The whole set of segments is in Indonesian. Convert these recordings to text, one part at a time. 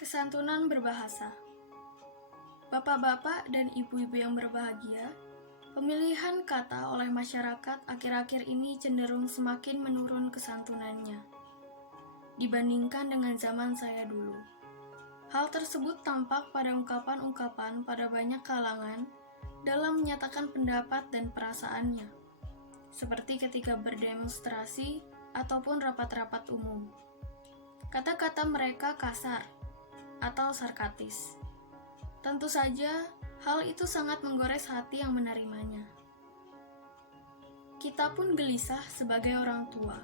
Kesantunan berbahasa. Bapak-bapak dan ibu-ibu yang berbahagia, pemilihan kata oleh masyarakat akhir-akhir ini cenderung semakin menurun kesantunannya dibandingkan dengan zaman saya dulu. Hal tersebut tampak pada ungkapan-ungkapan pada banyak kalangan dalam menyatakan pendapat dan perasaannya, seperti ketika berdemonstrasi ataupun rapat-rapat umum. Kata-kata mereka kasar atau sarkastis. Tentu saja, hal itu sangat menggores hati yang menerimanya. Kita pun gelisah sebagai orang tua.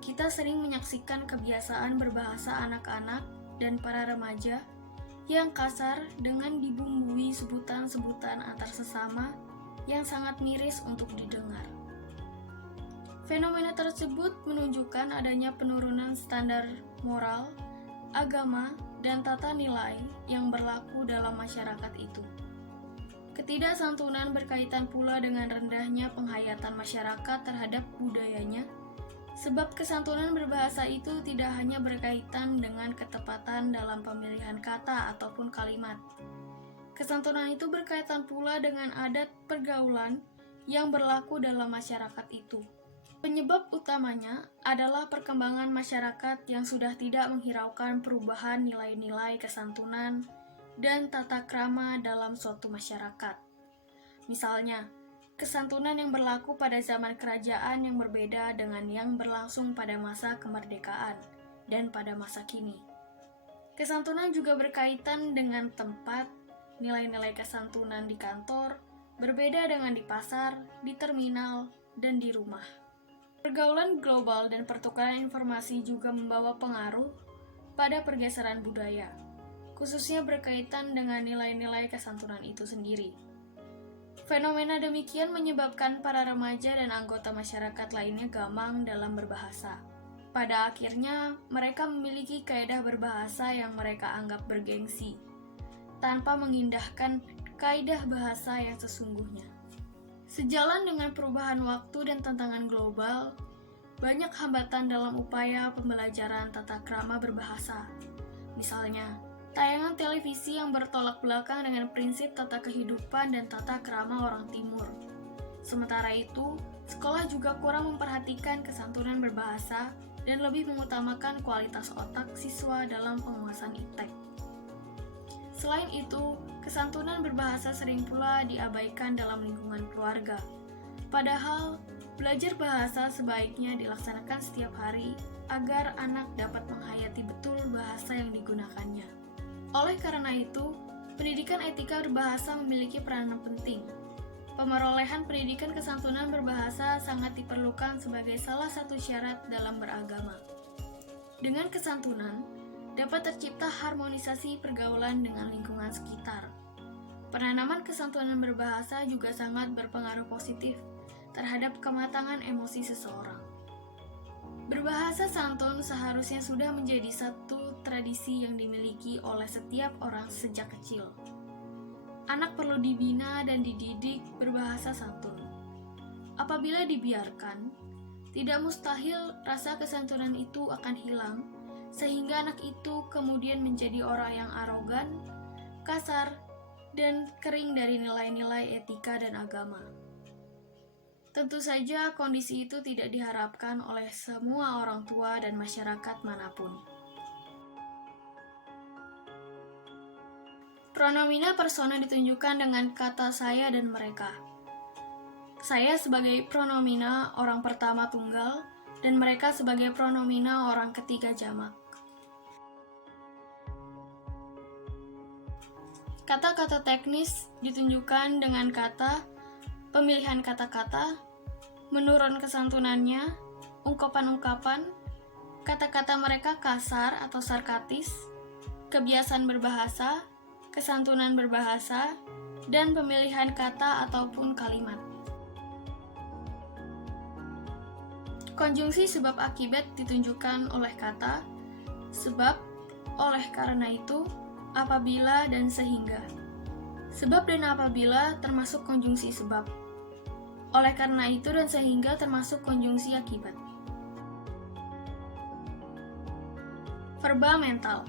Kita sering menyaksikan kebiasaan berbahasa anak-anak dan para remaja yang kasar dengan dibumbui sebutan-sebutan antar sesama yang sangat miris untuk didengar. Fenomena tersebut menunjukkan adanya penurunan standar moral, agama, dan tata nilai yang berlaku dalam masyarakat itu. Ketidaksantunan berkaitan pula dengan rendahnya penghayatan masyarakat terhadap budayanya, sebab kesantunan berbahasa itu tidak hanya berkaitan dengan ketepatan dalam pemilihan kata ataupun kalimat. Kesantunan itu berkaitan pula dengan adat pergaulan yang berlaku dalam masyarakat itu. Penyebab utamanya adalah perkembangan masyarakat yang sudah tidak menghiraukan perubahan nilai-nilai kesantunan dan tata krama dalam suatu masyarakat. Misalnya, kesantunan yang berlaku pada zaman kerajaan yang berbeda dengan yang berlangsung pada masa kemerdekaan dan pada masa kini. Kesantunan juga berkaitan dengan tempat, nilai-nilai kesantunan di kantor berbeda dengan di pasar, di terminal, dan di rumah. Pergaulan global dan pertukaran informasi juga membawa pengaruh pada pergeseran budaya, khususnya berkaitan dengan nilai-nilai kesantunan itu sendiri. Fenomena demikian menyebabkan para remaja dan anggota masyarakat lainnya gamang dalam berbahasa. Pada akhirnya, mereka memiliki kaedah berbahasa yang mereka anggap bergengsi, tanpa mengindahkan kaedah bahasa yang sesungguhnya. Sejalan dengan perubahan waktu dan tantangan global, banyak hambatan dalam upaya pembelajaran tata krama berbahasa. Misalnya, tayangan televisi yang bertolak belakang dengan prinsip tata kehidupan dan tata krama orang timur. Sementara itu, sekolah juga kurang memperhatikan kesantunan berbahasa dan lebih mengutamakan kualitas otak siswa dalam penguasaan iptek. Selain itu, kesantunan berbahasa sering pula diabaikan dalam lingkungan keluarga. Padahal, belajar bahasa sebaiknya dilaksanakan setiap hari agar anak dapat menghayati betul bahasa yang digunakannya. Oleh karena itu, pendidikan etika berbahasa memiliki peranan penting. Pemerolehan pendidikan kesantunan berbahasa sangat diperlukan sebagai salah satu syarat dalam beragama. Dengan kesantunan, dapat tercipta harmonisasi pergaulan dengan lingkungan sekitar. Penanaman kesantunan berbahasa juga sangat berpengaruh positif terhadap kematangan emosi seseorang. Berbahasa santun seharusnya sudah menjadi satu tradisi yang dimiliki oleh setiap orang sejak kecil. Anak perlu dibina dan dididik berbahasa santun. Apabila dibiarkan, tidak mustahil rasa kesantunan itu akan hilang, sehingga anak itu kemudian menjadi orang yang arogan, kasar, dan kering dari nilai-nilai etika dan agama. Tentu saja kondisi itu tidak diharapkan oleh semua orang tua dan masyarakat manapun. Pronomina persona ditunjukkan dengan kata saya dan mereka. Saya sebagai pronomina orang pertama tunggal, dan mereka sebagai pronomina orang ketiga jamak. Kata-kata teknis ditunjukkan dengan kata, pemilihan kata-kata, menurun kesantunannya, ungkapan-ungkapan, kata-kata mereka kasar atau sarkastis, kebiasaan berbahasa, kesantunan berbahasa, dan pemilihan kata ataupun kalimat. Konjungsi sebab akibat ditunjukkan oleh kata, sebab, oleh karena itu, apabila, dan sehingga. Sebab dan apabila termasuk konjungsi sebab. Oleh karena itu dan sehingga termasuk konjungsi akibat. Verba mental.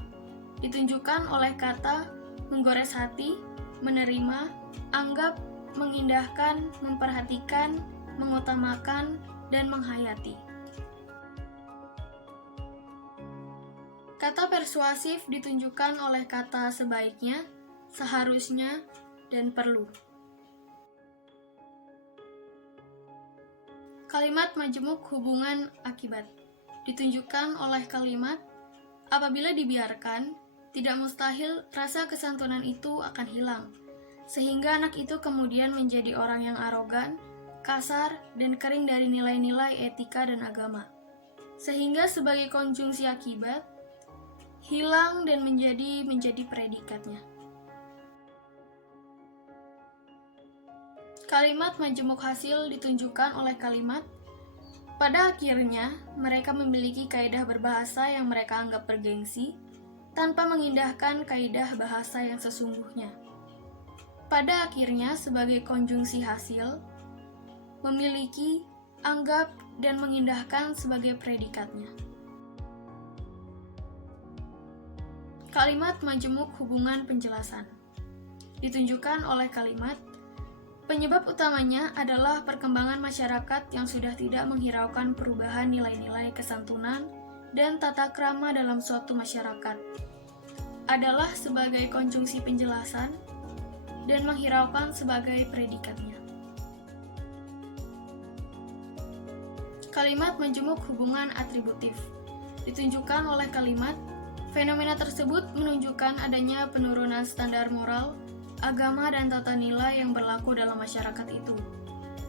ditunjukkan oleh kata menggores hati, menerima, anggap, mengindahkan, memperhatikan, mengutamakan, dan menghayati. Kata persuasif ditunjukkan oleh kata sebaiknya, seharusnya, dan perlu. Kalimat majemuk hubungan akibat ditunjukkan oleh kalimat apabila dibiarkan, tidak mustahil rasa kesantunan itu akan hilang, sehingga anak itu kemudian menjadi orang yang arogan, kasar, dan kering dari nilai-nilai etika dan agama. Sehingga sebagai konjungsi akibat, hilang dan menjadi predikatnya. Kalimat majemuk hasil ditunjukkan oleh kalimat pada akhirnya, mereka memiliki kaidah berbahasa yang mereka anggap bergengsi, tanpa mengindahkan kaidah bahasa yang sesungguhnya. Pada akhirnya, sebagai konjungsi hasil, memiliki, anggap, dan mengindahkan sebagai predikatnya. Kalimat majemuk hubungan penjelasan ditunjukkan oleh kalimat penyebab utamanya adalah perkembangan masyarakat yang sudah tidak menghiraukan perubahan nilai-nilai kesantunan dan tata krama dalam suatu masyarakat. Adalah sebagai konjungsi penjelasan dan menghiraukan sebagai predikatnya. Kalimat majemuk hubungan atributif ditunjukkan oleh kalimat fenomena tersebut menunjukkan adanya penurunan standar moral, agama, dan tata nilai yang berlaku dalam masyarakat itu.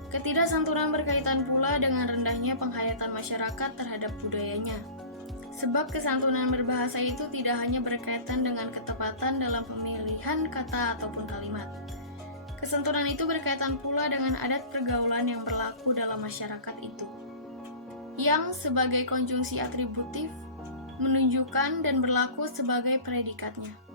Ketidaksantunan berkaitan pula dengan rendahnya penghayatan masyarakat terhadap budayanya. Sebab kesantunan berbahasa itu tidak hanya berkaitan dengan ketepatan dalam pemilihan kata ataupun kalimat. Kesantunan itu berkaitan pula dengan adat pergaulan yang berlaku dalam masyarakat itu, yang sebagai konjungsi atributif menunjukkan dan berlaku sebagai predikatnya.